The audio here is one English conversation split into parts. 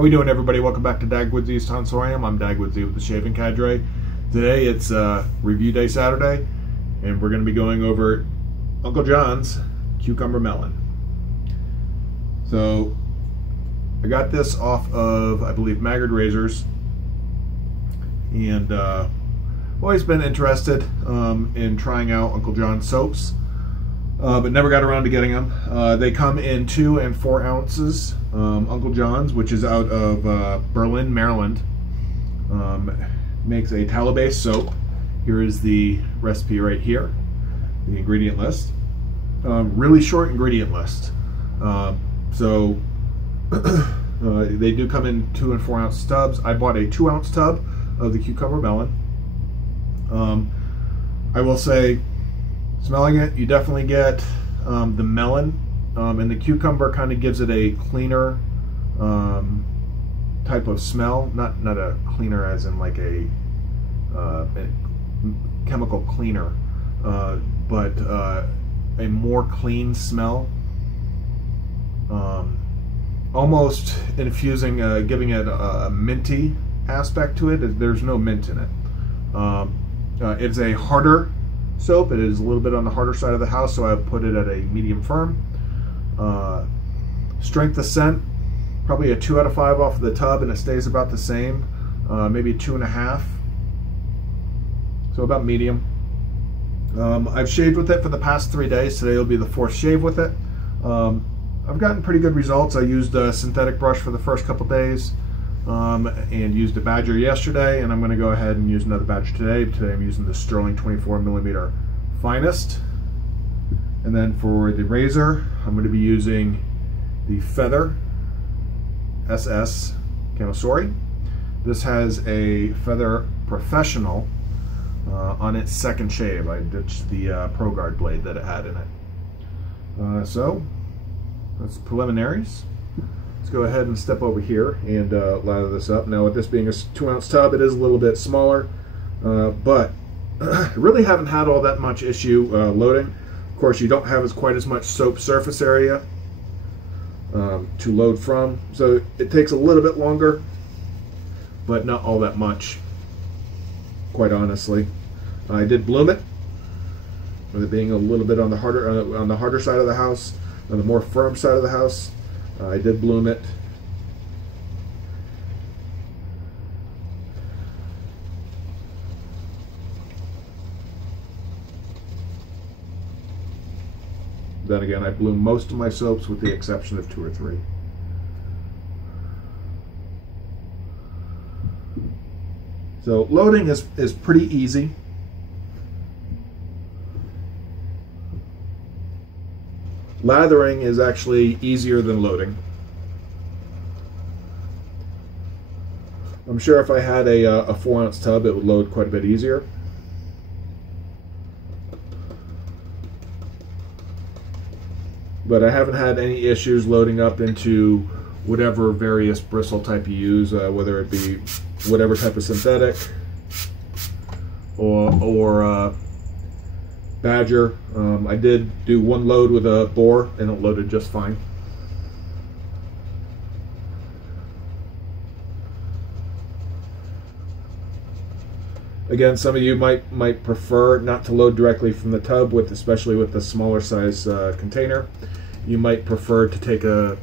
How we doing, everybody? Welcome back to Dagwoodz Tonsorium. I'm Dagwoodz with the Shaving Cadre. Today it's review day Saturday, and we're going to be going over Uncle John's Cucumber Melon. So I got this off of, I believe, Maggar Razors, and always been interested in trying out Uncle John's soaps, but never got around to getting them. They come in 2 and 4 ounces. Uncle John's, which is out of Berlin, Maryland, makes a tallow-based soap. Here is the recipe right here, the ingredient list. Really short ingredient list. They do come in 2 and 4 ounce tubs. I bought a 2 ounce tub of the Cucumber Melon. I will say, smelling it, you definitely get the melon, and the cucumber kind of gives it a cleaner type of smell. Not a cleaner as in like a chemical cleaner, but a more clean smell. Almost infusing, giving it a minty aspect to it. There's no mint in it. It's a harder soap. It is a little bit on the harder side of the house, so I've put it at a medium firm. Strength of scent, probably a 2 out of 5 off of the tub, and it stays about the same, maybe 2.5, so about medium. I've shaved with it for the past 3 days. Today will be the 4th shave with it. I've gotten pretty good results. I used a synthetic brush for the first couple days, and used a Badger yesterday, and I'm going to go ahead and use another Badger today. Today I'm using the Stirling 24mm finest. And then for the razor, I'm going to be using the Feather SS Kamisori. This has a Feather Professional on its 2nd shave. I ditched the Pro Guard blade that it had in it. So that's preliminaries. Let's go ahead and step over here and lather this up. Now, with this being a 2 ounce tub, it is a little bit smaller, but I really haven't had all that much issue loading. Of course, you don't have quite as much soap surface area to load from, so it takes a little bit longer, but not all that much, quite honestly. I did bloom it, with it being a little bit on the harder side of the house, on the more firm side of the house. I did bloom it. Then again, I bloom most of my soaps with the exception of 2 or 3. So loading is pretty easy. Lathering is actually easier than loading. I'm sure if I had a 4 ounce tub, it would load quite a bit easier. But I haven't had any issues loading up into whatever various bristle type you use, whether it be whatever type of synthetic or Badger. I did do 1 load with a boar, and it loaded just fine. Again, some of you might prefer not to load directly from the tub, especially with the smaller size container. You might prefer to take a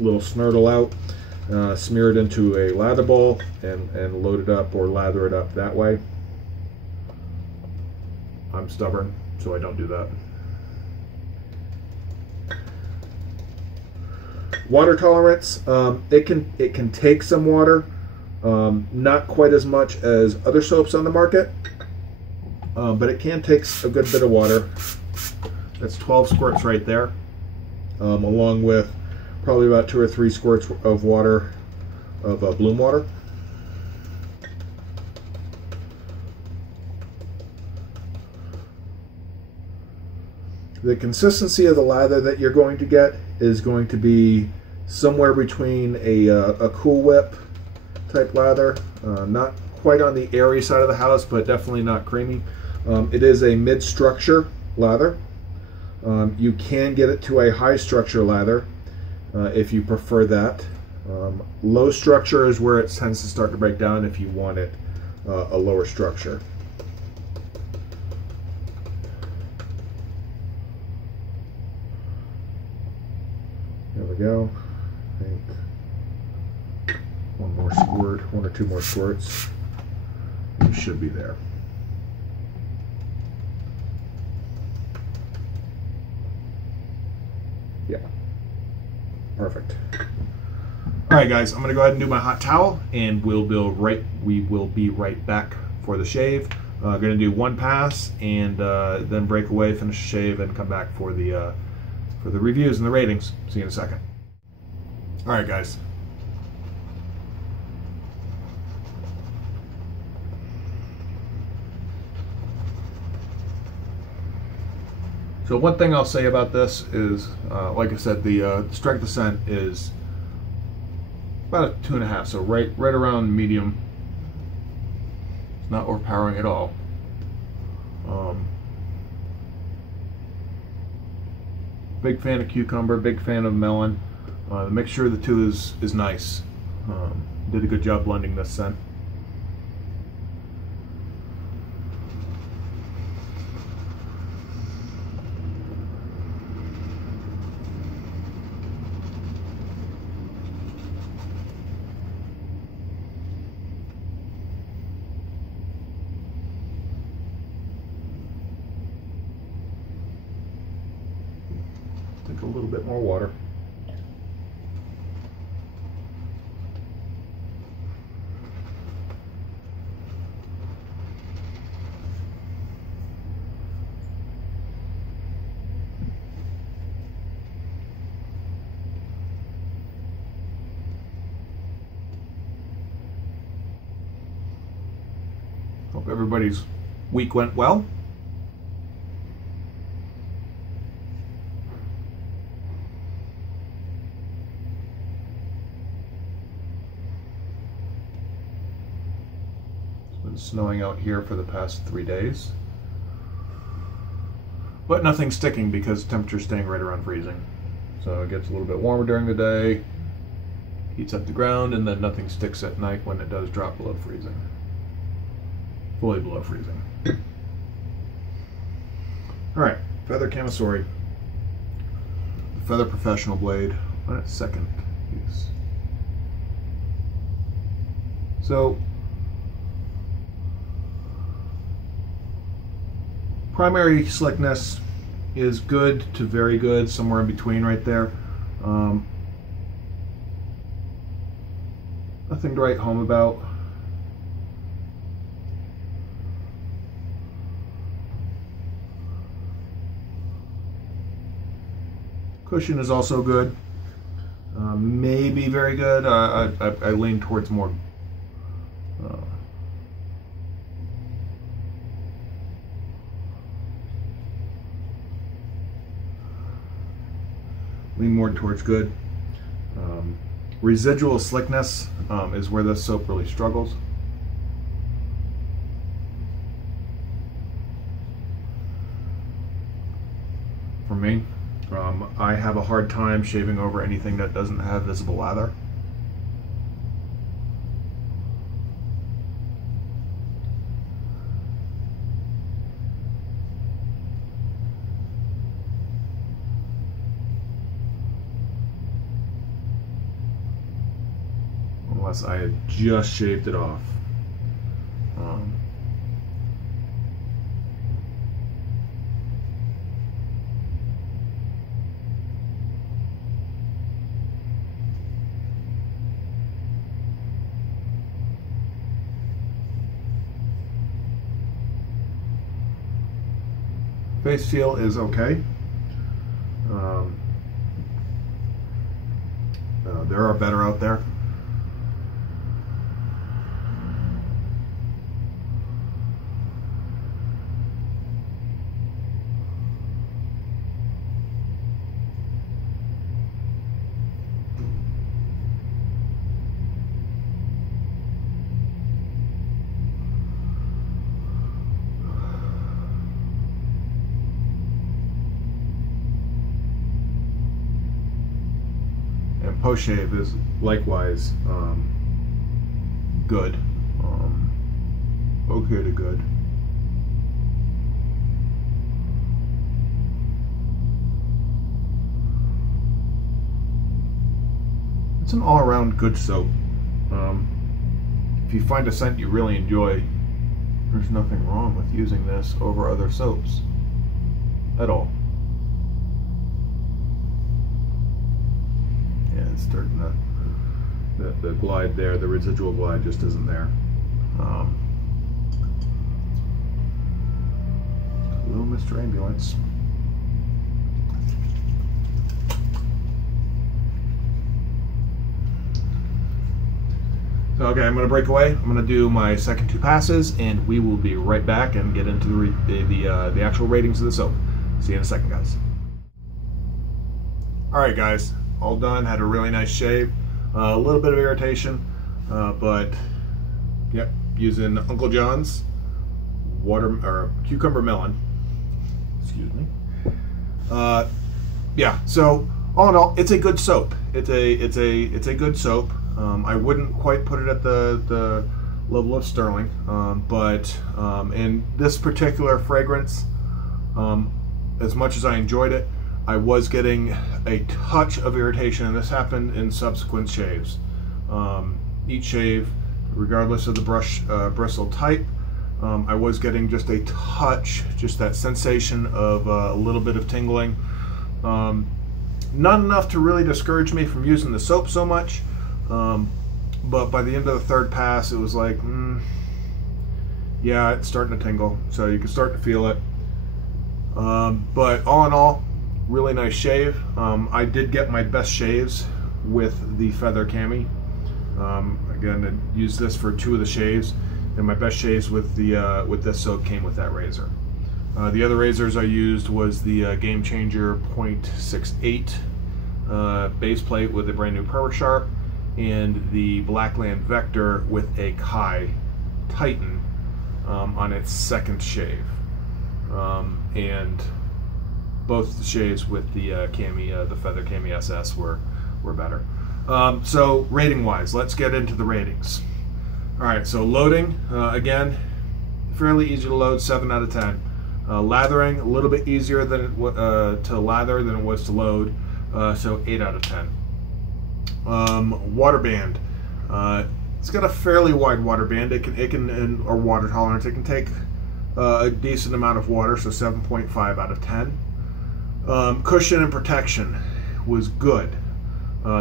little snurtle out, smear it into a lather ball, and load it up or lather it up that way. I'm stubborn, so I don't do that. Water tolerance, it can take some water, not quite as much as other soaps on the market, but it can take a good bit of water. That's 12 squirts right there, along with probably about 2 or 3 squirts of water, of bloom water. The consistency of the lather that you're going to get is going to be somewhere between a Cool Whip type lather, not quite on the airy side of the house, but definitely not creamy. It is a mid-structure lather. You can get it to a high structure lather if you prefer that. Low structure is where it tends to start to break down if you want it a lower structure. There we go. I think one more squirt, one or two more squirts. You should be there. Yeah. Perfect. All right, guys, I'm gonna go ahead and do my hot towel, and we will be right back for the shave. Gonna do one pass and then break away, finish the shave, and come back for the reviews and the ratings. See you in a second. All right, guys. So one thing I'll say about this is, like I said, the strength of scent is about a 2.5, so right around medium. It's not overpowering at all. Big fan of cucumber, big fan of melon. The mixture of the two is nice. Did a good job blending this scent. A little bit more water. Hope everybody's week went well. Snowing out here for the past 3 days, but nothing sticking because temperature's staying right around freezing. So it gets a little bit warmer during the day, heats up the ground, and then nothing sticks at night when it does drop below freezing, fully below freezing. All right, Feather Kamisori, the Feather Professional Blade on its second use. So primary slickness is good to very good, somewhere in between right there. Nothing to write home about. Cushion is also good. Maybe very good. I lean towards more towards good. Residual slickness is where this soap really struggles. For me, I have a hard time shaving over anything that doesn't have visible lather. Unless I had just shaved it off. Face feel is okay. There are better out there. post shave is likewise good, okay to good. It's an all-around good soap. If you find a scent you really enjoy, there's nothing wrong with using this over other soaps at all. Yeah, it's starting to, the glide there, the residual glide just isn't there. Hello, Mr. Ambulance. So, okay, I'm going to break away. I'm going to do my second 2 passes, and we will be right back and get into the actual ratings of the soap. See you in a second, guys. All right, guys, all done. Had a really nice shave. A little bit of irritation, but yep, using Uncle John's Cucumber Melon. Excuse me. Yeah. So all in all, it's a good soap. It's a good soap. I wouldn't quite put it at the level of Stirling, but in this particular fragrance, as much as I enjoyed it, I was getting a touch of irritation, and this happened in subsequent shaves. Each shave, regardless of the brush bristle type, I was getting just a touch, just that sensation of a little bit of tingling. Not enough to really discourage me from using the soap so much. But by the end of the 3rd pass, it was like, yeah, it's starting to tingle, so you can start to feel it. But all in all, really nice shave. I did get my best shaves with the Feather Kami. Again, I used this for 2 of the shaves, and my best shaves with this soap came with that razor. The other razors I used was the Game Changer .68 base plate with a brand new Perma Sharp, and the Blackland Vector with a Kai Titan on its 2nd shave, and both the shaves with the the Feather Kami SS were better. So rating wise, let's get into the ratings. All right, so loading, again, fairly easy to load, 7 out of 10. Lathering, a little bit easier than to lather than it was to load, so 8 out of 10. Water band, it's got a fairly wide water band. It can or water tolerance. It can take a decent amount of water, so 7.5 out of 10. Cushion and protection was good,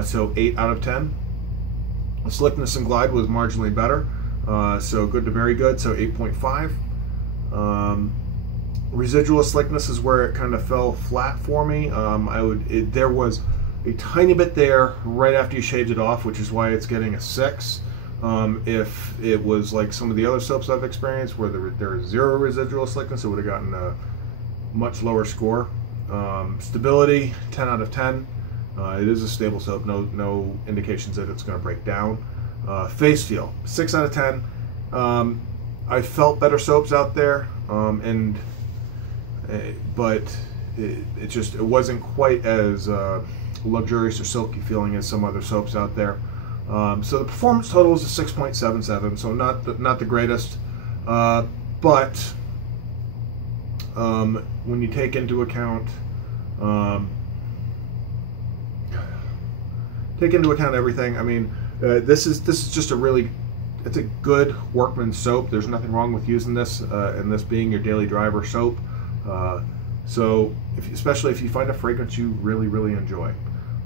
so 8 out of 10. Slickness and glide was marginally better, so good to very good, so 8.5. Residual slickness is where it kind of fell flat for me. There was a tiny bit there right after you shaved it off, which is why it's getting a 6. If it was like some of the other soaps I've experienced where there is 0 residual slickness, it would have gotten a much lower score. Stability, 10 out of 10. It is a stable soap, no indications that it's going to break down. Face feel, 6 out of 10. I felt better soaps out there, but it wasn't quite as luxurious or silky feeling as some other soaps out there. So the performance total is a 6.77, so not the greatest, but when you take into account everything, I mean, this is just it's a good workman's soap. There's nothing wrong with using this, and this being your daily driver soap. So especially if you find a fragrance you really enjoy.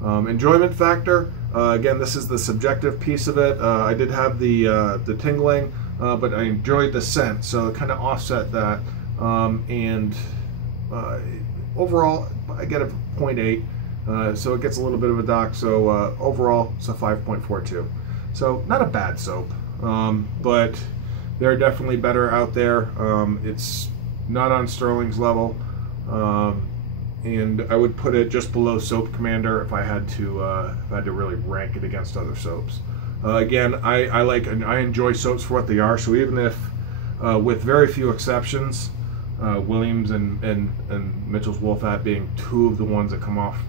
Enjoyment factor, again, this is the subjective piece of it. I did have the tingling, but I enjoyed the scent, so it kind of offset that. And overall, I get a 0.8, so it gets a little bit of a dock. So overall, it's a 5.42. So not a bad soap, but there are definitely better out there. It's not on Stirling's level. And I would put it just below Soap Commander if I had to really rank it against other soaps. Again, I enjoy soaps for what they are. So even if, with very few exceptions, Williams and Mitchell's Wolfat being 2 of the ones that come off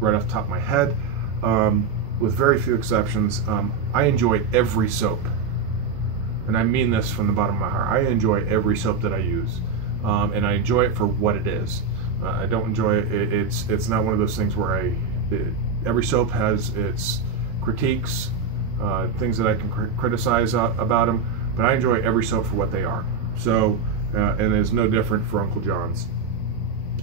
right off the top of my head, with very few exceptions, I enjoy every soap. And I mean this from the bottom of my heart. I enjoy every soap that I use. And I enjoy it for what it is. I don't enjoy it. It's not one of those things where every soap has its critiques, things that I can criticize about them, but I enjoy every soap for what they are. So, and it's no different for Uncle John's.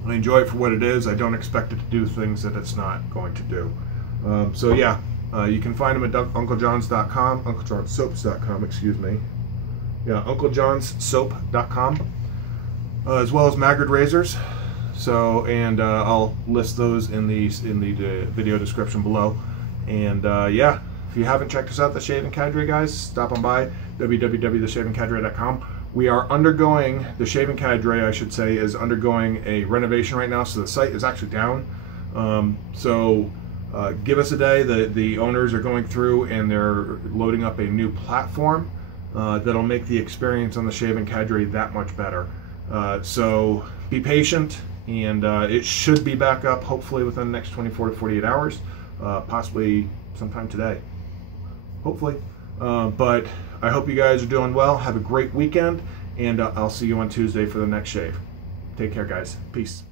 I enjoy it for what it is. I don't expect it to do things that it's not going to do. So yeah, you can find them at unclejohns.com, unclejohnssoaps.com, excuse me. Yeah, unclejohnssoap.com, as well as Maggar Razors. So, and I'll list those in the video description below. And yeah, if you haven't checked us out, The Shaving Cadre, guys, stop on by www.theshavingcadre.com. We are undergoing, The Shaving Cadre, I should say, is undergoing a renovation right now, so the site is actually down. Give us a day. The owners are going through and they're loading up a new platform that'll make the experience on The Shaving Cadre that much better. So be patient, and it should be back up hopefully within the next 24 to 48 hours, possibly sometime today, hopefully. But I hope you guys are doing well. Have a great weekend, and I'll see you on Tuesday for the next shave. Take care, guys. Peace.